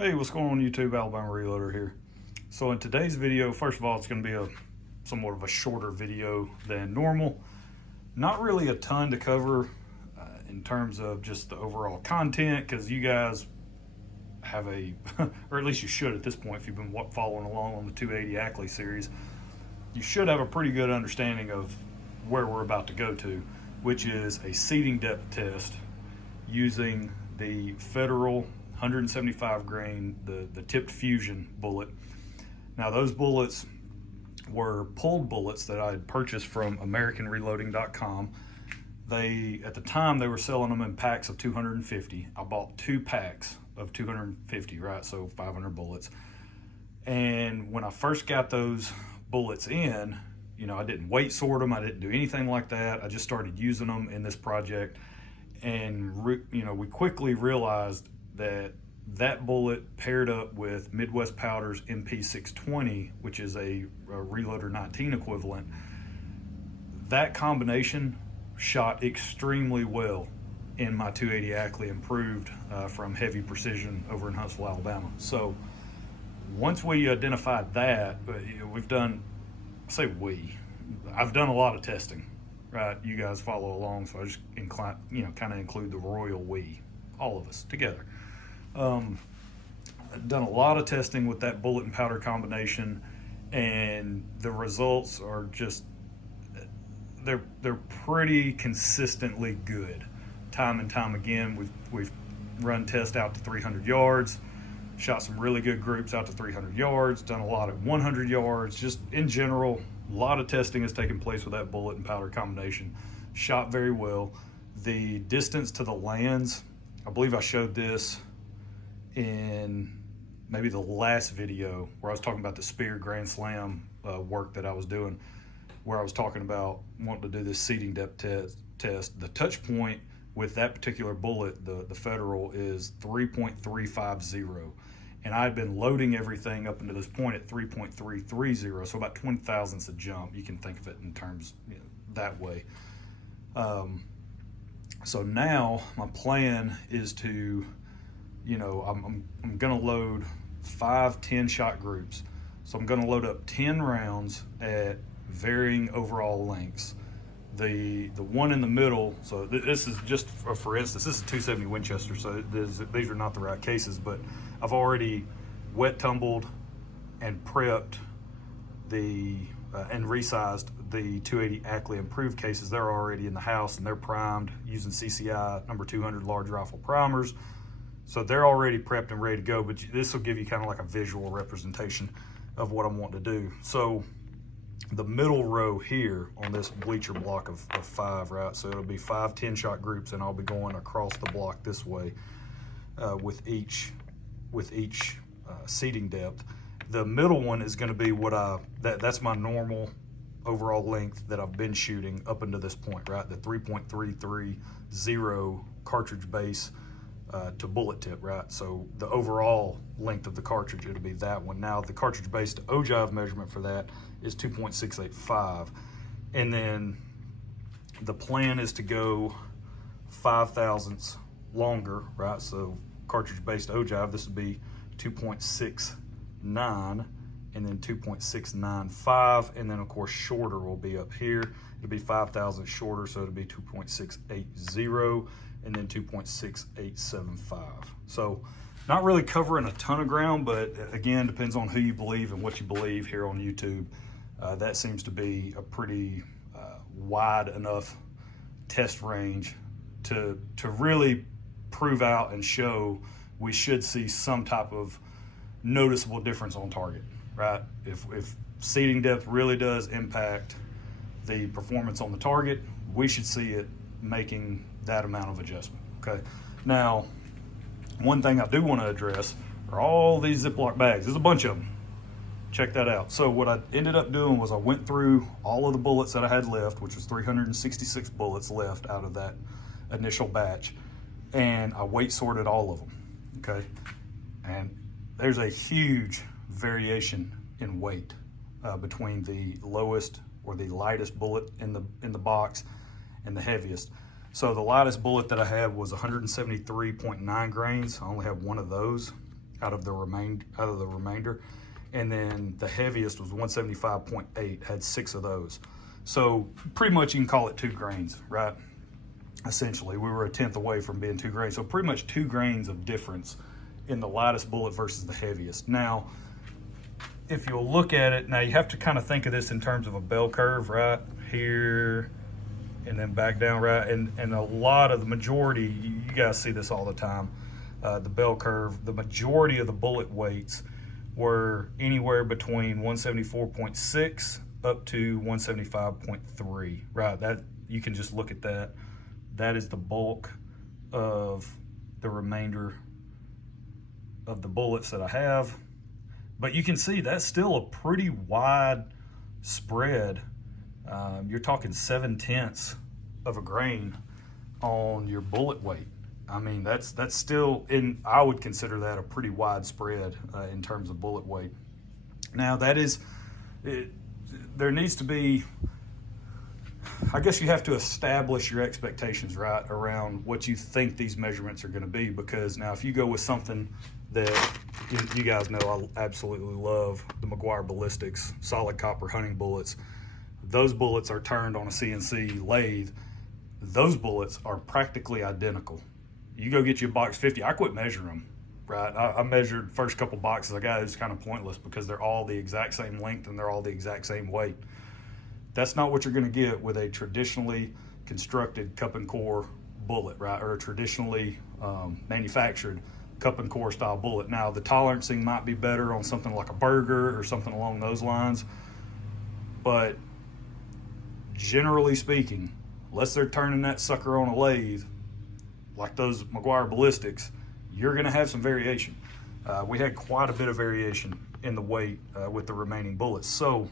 Hey, what's going on YouTube? Alabama Reloader here. So in today's video, first of all, it's going to be somewhat of a shorter video than normal. Not really a ton to cover in terms of just the overall content, because you guys have or at least you should at this point, if you've been following along on the 280 Ackley series, you should have a pretty good understanding of where we're about to go to, which is a seating depth test using the Federal 175 grain, the tipped fusion bullet. Now those bullets were pulled bullets that I had purchased from AmericanReloading.com. At the time, they were selling them in packs of 250. I bought 2 packs of 250, right? So 500 bullets. And when I first got those bullets in, I didn't weight sort them. I didn't do anything like that. I just started using them in this project. And we quickly realized that bullet paired up with Midwest Powder's MP620, which is a Reloader 19 equivalent. That combination shot extremely well in my 280 Ackley improved from Heavy Precision over in Huntsville, Alabama. So once we identified that, I've done a lot of testing, right? You guys follow along, so I just kind of include the royal we, all of us together. I've done a lot of testing with that bullet and powder combination, and the results are just, they're pretty consistently good. Time and time again, we've run tests out to 300 yards, shot some really good groups out to 300 yards, done a lot at 100 yards. Just in general, a lot of testing has taken place with that bullet and powder combination. Shot very well. The distance to the lands, I believe I showed this in maybe the last video where I was talking about the Spear Grand Slam work that I was doing, where I was talking about wanting to do this seating depth test. The touch point with that particular bullet, the Federal, is 3.350. And I'd been loading everything up into this point at 3.330, so about 20 thousandths a jump. You can think of it in terms that way. So now my plan is to, I'm going to load 5 10-shot groups. So I'm going to load up 10 rounds at varying overall lengths. The one in the middle, so this is just for instance, this is a 270 Winchester, so these are not the right cases, but I've already wet tumbled and prepped and resized the 280 Ackley improved cases. They're already in the house and they're primed using CCI number 200 large rifle primers. So they're already prepped and ready to go, but this will give you kind of like a visual representation of what I'm wanting to do. So the middle row here on this bleacher block of 5, right? So it'll be 5 10-shot groups, and I'll be going across the block this way with each seating depth. The middle one is going to be that's my normal overall length that I've been shooting up until this point, right? The 3.330 cartridge base to bullet tip, right? So the overall length of the cartridge, it'll be that one. Now the cartridge base to ogive measurement for that is 2.685. And then the plan is to go 5 thousandths longer, right? So cartridge base to ogive, this would be 2.69, and then 2.695, and then of course shorter will be up here. It'll be 5 thousandths shorter, so it'll be 2.680, and then 2.6875. So not really covering a ton of ground, but again, depends on who you believe and what you believe here on YouTube. That seems to be a pretty wide enough test range to really prove out and show we should see some type of noticeable difference on target, right? If seating depth really does impact the performance on the target, we should see it making that amount of adjustment, okay? Now, one thing I do want to address are all these Ziploc bags. There's a bunch of them. Check that out. So what I ended up doing was I went through all of the bullets that I had left, which was 366 bullets left out of that initial batch, and I weight sorted all of them, okay? And there's a huge variation in weight between the lowest or the lightest bullet in the box and the heaviest. So the lightest bullet that I had was 173.9 grains. I only have one of those. out of the remainder. And then the heaviest was 175.8, had 6 of those. So pretty much you can call it 2 grains, right? Essentially, we were 1/10 away from being 2 grains. So pretty much 2 grains of difference in the lightest bullet versus the heaviest. Now, if you'll look at it, now you have to kind of think of this in terms of a bell curve, right? Here, and then back down, right? And a lot of the majority, you guys see this all the time, the bell curve, the majority of the bullet weights were anywhere between 174.6 up to 175.3, right? That, you can just look at that. That is the bulk of the remainder of the bullets that I have. But you can see that's still a pretty wide spread. You're talking 7/10 of a grain on your bullet weight. I mean, that's still, I would consider that a pretty wide spread in terms of bullet weight. Now there needs to be, I guess you have to establish your expectations, right, around what you think these measurements are going to be, because now if you go with something that you guys know I absolutely love, the McGuire Ballistics solid copper hunting bullets. Those bullets are turned on a CNC lathe. Those bullets are practically identical. You go get you a box 50. I quit measuring them, right? I measured first couple boxes I got. It was kind of pointless because they're all the exact same length and they're all the exact same weight. That's not what you're going to get with a traditionally constructed cup and core bullet, right? Or a traditionally manufactured cup and core style bullet. Now, the tolerancing might be better on something like a Burger or something along those lines, but generally speaking, unless they're turning that sucker on a lathe, like those McGuire Ballistics, you're going to have some variation. We had quite a bit of variation in the weight with the remaining bullets. So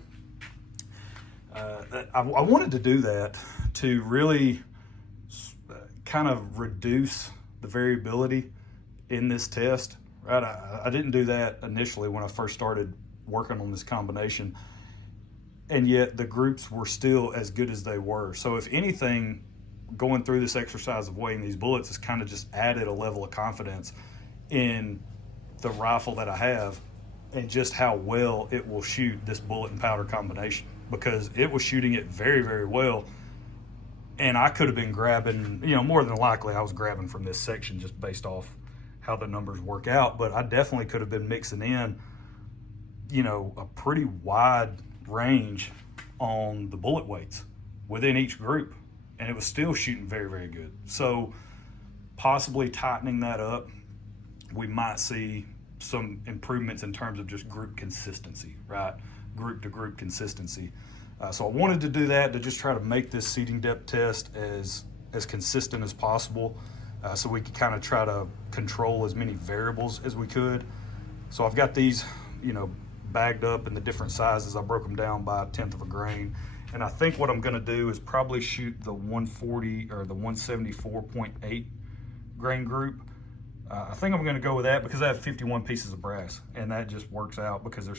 I wanted to do that to really kind of reduce the variability in this test, right? I didn't do that initially when I first started working on this combination, and yet the groups were still as good as they were. So if anything, going through this exercise of weighing these bullets has kind of just added a level of confidence in the rifle that I have and just how well it will shoot this bullet and powder combination, because it was shooting it very, very well. And I could have been grabbing, more than likely I was grabbing from this section just based off how the numbers work out, but I definitely could have been mixing in, a pretty wide range on the bullet weights within each group, and it was still shooting very, very good. So possibly tightening that up, we might see some improvements in terms of just group consistency, right? Group to group consistency. So I wanted to do that to just try to make this seating depth test as consistent as possible, so we could kind of try to control as many variables as we could. So I've got these, bagged up in the different sizes. I broke them down by 1/10 of a grain. And I think what I'm gonna do is probably shoot the 140 or the 174.8 grain group. I think I'm gonna go with that because I have 51 pieces of brass, and that just works out because I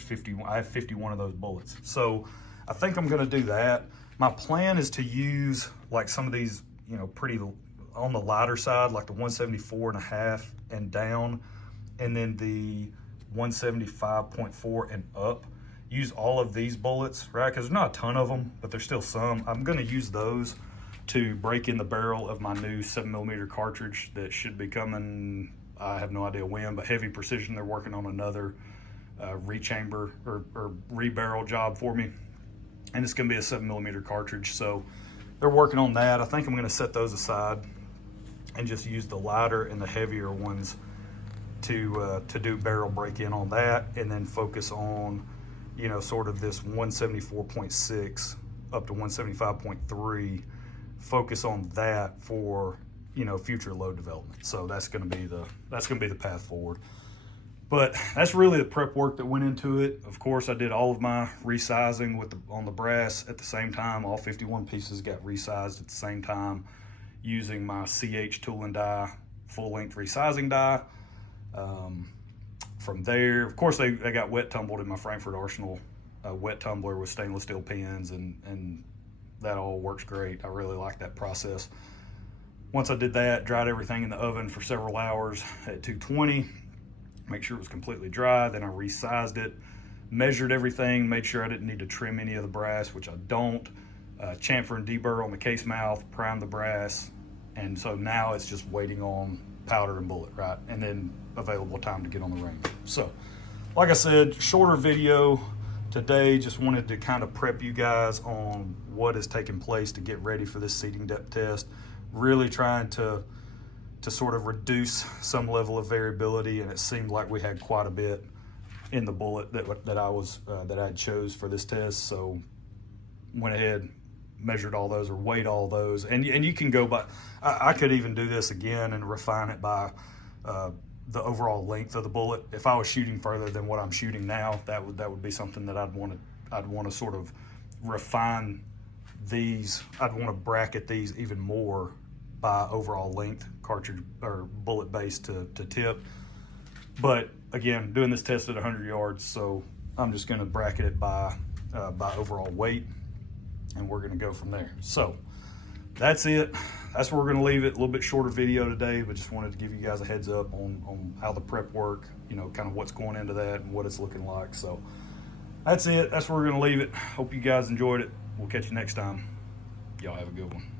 have 51 of those bullets. So I think I'm gonna do that. My plan is to use like some of these, pretty on the lighter side, like the 174.5 and down, and then the 175.4 and up. Use all of these bullets, right? Because there's not a ton of them, but there's still some. I'm gonna use those to break in the barrel of my new 7mm cartridge that should be coming, I have no idea when, but Heavy Precision, they're working on another rechamber or rebarrel job for me. And it's gonna be a 7mm cartridge. So they're working on that. I think I'm gonna set those aside and just use the lighter and the heavier ones to do barrel break in on that, and then focus on, sort of this 174.6 up to 175.3, focus on that for, future load development. So that's gonna be the path forward. But that's really the prep work that went into it. Of course, I did all of my resizing on the brass at the same time. All 51 pieces got resized at the same time using my CH tool and die full length resizing die. From there, of course, they got wet tumbled in my Frankfurt Arsenal wet tumbler with stainless steel pins, and that all works great. I really like that process. Once I did that, dried everything in the oven for several hours at 220, make sure it was completely dry. Then I resized it, measured everything, made sure I didn't need to trim any of the brass, which I don't. Chamfer and deburr on the case mouth, prime the brass, and so now it's just waiting on powder and bullet, right? And then available time to get on the range. So, like I said, shorter video today. Just wanted to kind of prep you guys on what is taking place to get ready for this seating depth test. Really trying to sort of reduce some level of variability, and it seemed like we had quite a bit in the bullet that I chose for this test. So went ahead, measured all those or weighed all those, and you can go by. I could even do this again and refine it by the overall length of the bullet. If I was shooting further than what I'm shooting now, that would be something that I'd want to sort of refine these. I'd want to bracket these even more by overall length, cartridge or bullet base to tip. But again, doing this test at 100 yards, so I'm just going to bracket it by overall weight, and we're going to go from there. So that's it. That's where we're going to leave it. A little bit shorter video today, but just wanted to give you guys a heads up on how the prep work, you know, kind of what's going into that and what it's looking like. So that's it. That's where we're going to leave it. Hope you guys enjoyed it. We'll catch you next time. Y'all have a good one.